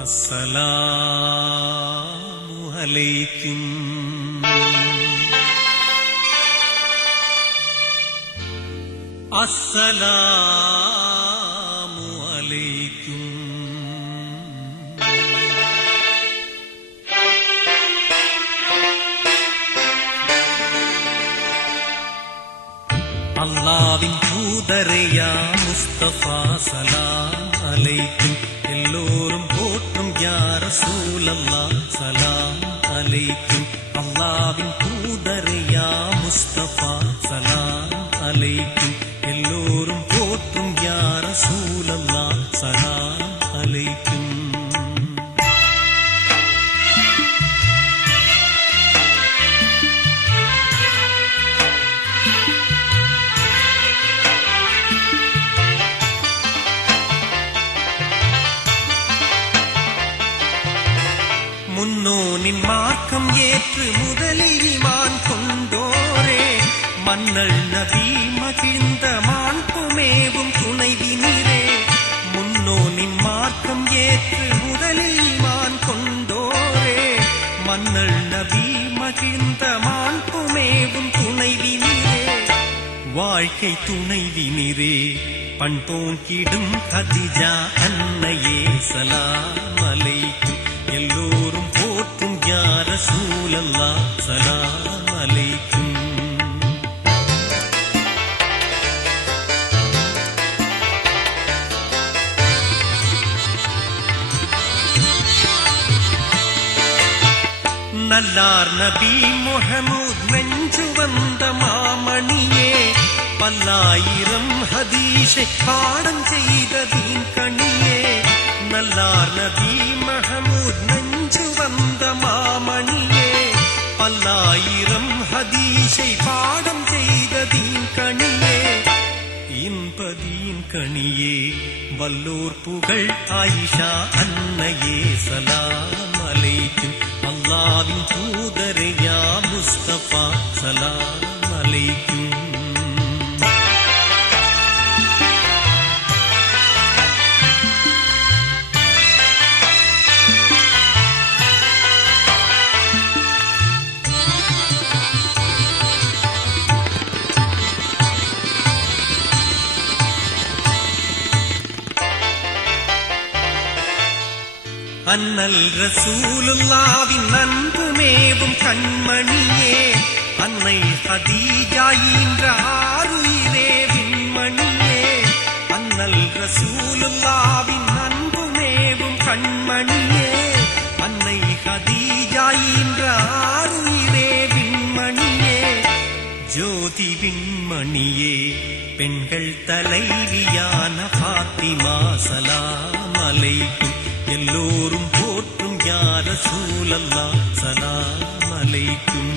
அஸ்ஸலாமு அலைக்கும். அஸ்ஸலாமு அலைக்கும். அல்லாஹ்வின் தூதரே யா முஸ்தபா ஸலாம் அலைக்கும். எல்லோரும் போற்றும் யா ரசூலல்லாஹ் ஸலாம் அலைக்கும். அல்லாஹ்வின் தூதரே யா முஸ்தபா ஸலாம் அலைக்கும். எல்லோரும் போற்றும் யா ரசூலல்லாஹ் ஸலாம் அலைக்கும். முன்னோனின் மார்க்கம் ஏற்று முதலில் ஈமான் கொண்டோரே, மன்னல் நபி மகிழ்ந்த மாண்புமேவும் துணைவி நீரே. முன்னோனின் மார்க்கம் ஏற்று முதலில் ஈமான் கொண்டோரே, மன்னல் நபி மகிழ்ந்த மாண்புமேவும் துணைவி நீரே. வாழ்க்கை துணைவி நீரே, பண்போங்கிடும் கதிஜா அன்னையே ஸலாம் அலைக்கும். எல்லோரும் போற்றும் யா ரசூலல்லாஹ் ஸலாம் அலைக்கும். நல்லார் நபி முஹம்மது நெஞ்சு வந்த மாமணியே, பல்லாயிரம் ஹதீஸை பாடம் செய்த தீன் கணியே. நல்லார் நபி முஹம்மது நெஞ்சு வந்த மாமணியே, பல்லாயிரம் ஹதீஸை பாடம் செய்த தீன் கணியே. இன்பதீன் கணியே, வல்லோர் புகழ் ஆயிஷா அன்னையே ஸலாம் அலைக்கும். அல்லாஹ்வின் தூதரே யா முஸ்தபா ஸலாம் அலைக்கும். அன்னல் ரசூலுல்லாஹ்வின் அன்புமேவும் கண்மணியே, அன்னை ஹதீஜா ஈன்ற ஆருயிரே விண்மணியே. அன்னல் ரசூலுல்லாஹ்வின் அன்புமேவும் கண்மணியே, அன்னை ஹதீஜா ஈன்ற ஆருயிரே விண்மணியே. ஜோதி விண்மணியே, பெண்கள் தலைவியான ஃபாத்திமா ஸலாம் அலைக்கும். எல்லோரும் போற்றும் யா ரசூலல்லாஹ் ஸலாம் அலைக்கும்.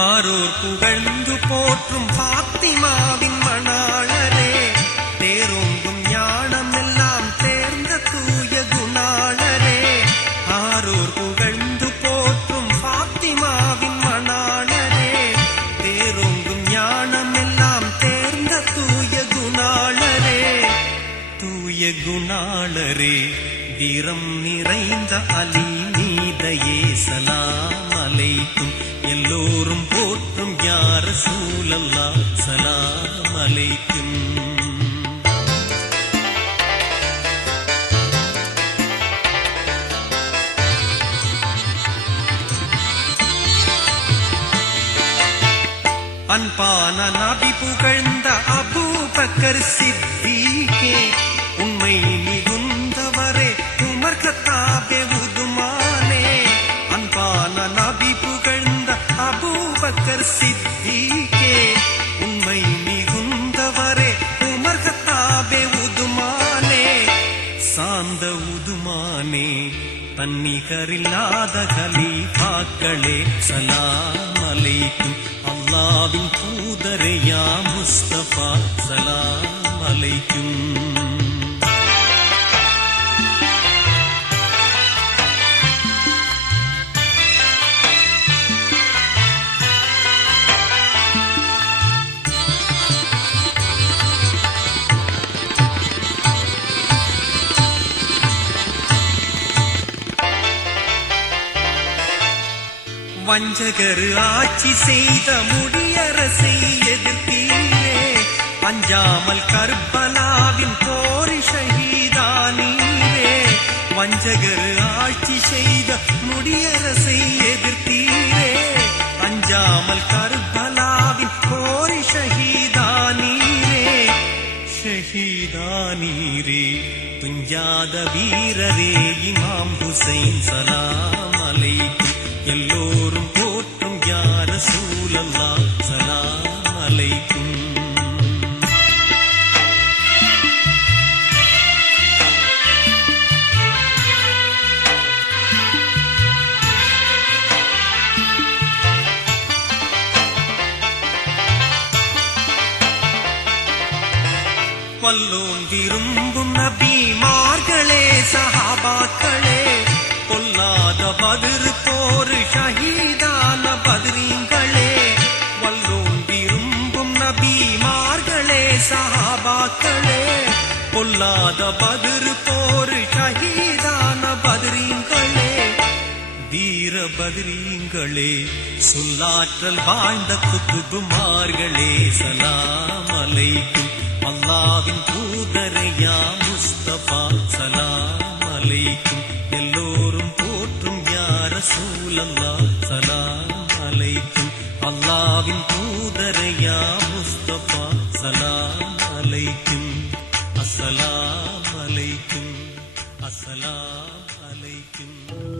ஆரோர் புகழ்ந்து போற்றும் ஃபாத்திமாவின் மணாளரே, தேரோங்கும் ஞானம் எல்லாம் தேர்ந்த தூய குணாளரே. ஆரோர் புகழ்ந்து போற்றும் ஃபாத்திமாவின் மணாளரே, தேரோங்கும் ஞானம் எல்லாம் தேர்ந்த தூய குணாளரே. தூய குணாளரே, வீரம் நிறைந்த அலி நீதையே ஸலாம் அலைக்கும். எல்லோரும் போற்றும் யா ரசூலல்லாஹ் ஸலாம் அலைக்கும். அன்பான நபி புகழ்ந்த அபூபக்கர் சித்தீக்கே, உண்மை மிகுந்தவரே உமர் கத்தாபே உதுமானே. அன்பான நபி புகழ்ந்த அபூபக்கர் சித்தீக்கே, உண்மை மிகுந்தவரே உமர் கத்தாபே உதுமானே. சாந்த உதுமானே, தன்னிகரில்லாத கலீஃபாக்களே ஸலாம் அலைக்கும். அல்லாஹ்வின் தூதரே யா முஸ்தபா ஸலாம் அலைக்கும். வஞ்சகர் ஆட்சி செய்த முடியரசை எதிர்த்தீரே, அஞ்சாமல் கர்பலாவின் போரி ஷஹீதானீரே. வஞ்சகர் ஆட்சி செய்த முடியரசை எதிர்த்தீரே, அஞ்சாமல் கர்பலாவின் போரி ஷஹீதானீரே. ஷஹீதானீரே துஞ்சாத வீரரே இமாம் ஹுசைன் சலாம் அலைக்கும். எல்லோரும் போற்றும் யா ரசூலல்லாஹ் சலாம் அலைக்கும். வல்லோன் விரும்பும் நபிமார்களே சஹாபாக்களே, பொல்லாத பத்ர் போர் ஷஹீதான பத்ரீங்களே. வல்லோன் விரும்பும் நபிமார்களே சஹாபாக்களே, பொல்லாத பத்ர் போர் ஷஹீதான பத்ரீங்களே. வீர பத்ரீங்களே சொல்லாற்றல் வாழ்ந்த குத்துபுமார்களே சலாம் அலைக்கும். அல்லாவின் தூதரே யா முஸ்தபா சலாம் அலைக்கும். எல்லோரும் போற்றும் யா ரசூலல்லாஹ் சலாம் அலைக்கும். அல்லாவின் தூதரே யா முஸ்தபா சலாம் அலைக்கும். அஸ்ஸலாம் அலைக்கும், அஸ்ஸலாம் அலைக்கும்.